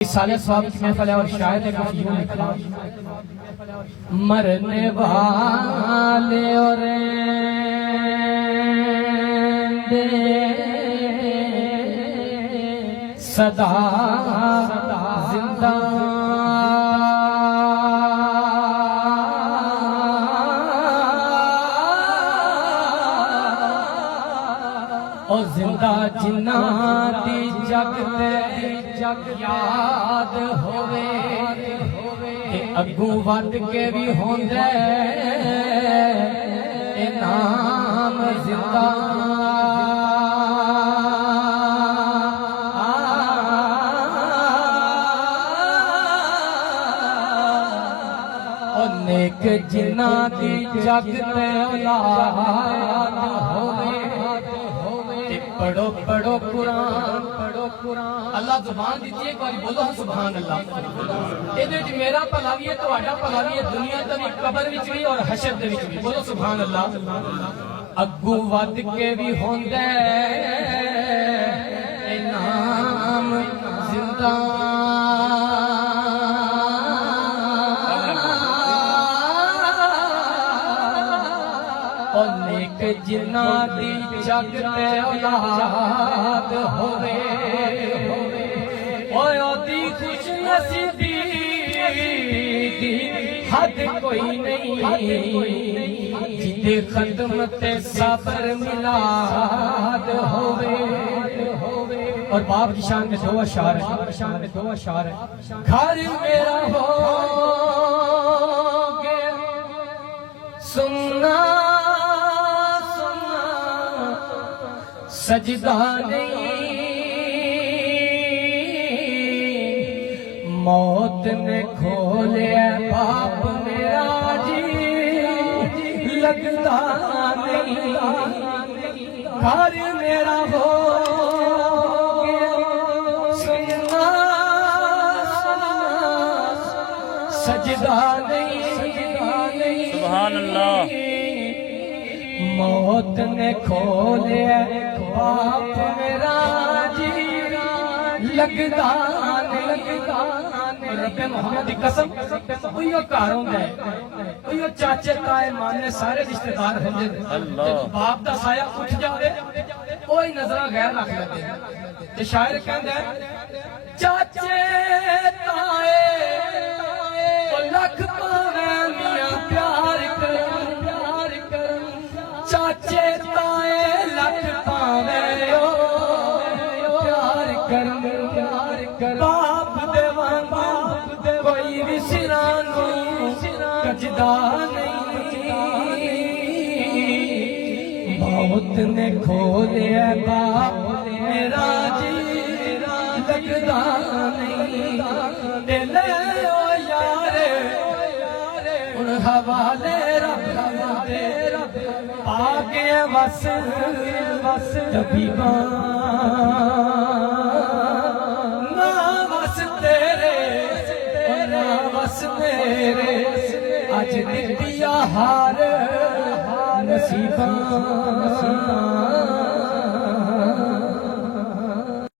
साले स्वाब की महफिल है और शायद है कुछ यूं लिखा, मरने वाले और सदा जिंदा और जिंदा जिन्ना दी जगते जग याद होवे ते अगू वध के भी होंदे ए नाम जिंदा और नेक जिन्ना दी जगते औलाद होवे पढ़ो पढ़ो कुरान अल्लाह जुबान दी एक बार बोलो सुभान अल्लाह। ਇਹਦੇ ਵਿੱਚ ਮੇਰਾ ਭਲਾ ਵੀ ਹੈ ਤੁਹਾਡਾ ਭਲਾ ਵੀ ਹੈ ਦੁਨੀਆ ਤੇ ਵੀ ਕਬਰ ਵਿੱਚ ਵੀ ਔਰ ਹਸ਼ਰ ਦੇ ਵਿੱਚ ਵੀ ਬੋਲੋ ਸੁਭਾਨ ਅੱਲਾਹ। ਅੱਗੂ ਵੱਧ ਕੇ ਵੀ ਹੁੰਦਾ ਇਹ ਨਾਮ ਜ਼ਿੰਦਾ और नेक जिन्ना दी जग ते औलाद होवे ओए ओदी खुश नसीबी दी हद कोई नहीं जिते खत्म ते सबर मिलाद होवे। और बाप की शान में दो अशार है, घर मेरा हो गया सुनना सजदा नहीं, मौत ने खोलिया बाप मेरा जी लगता नहीं, घर मेरा हो सुनना सजदा नहीं, सुभान अल्लाह। मौत ने खोलिया बाप मेरा जी लगदा रब्बे मोहम्मद दी कसम उयो घर होंदा है उयो चाचे ताए माने सारे रिश्तेदार होंदे ने बाप दा साया उठ जावे कोई नजर गैर रख लेंदे ते शायर कहंदा चाचे ताए ओ लख पावे मियां प्यार कर चाचे ताए लख पावे प्यार कर बाप दे वांगू कोई भी सिरानू कजदा नहीं, मौत ने खोलिया बाप मेरा जी लगदा नहीं, दिल ओ यार उन हवाले रब आगे बस तबीबा ना बस तेरे ना बस मेरे अज दिया हार नसीबा।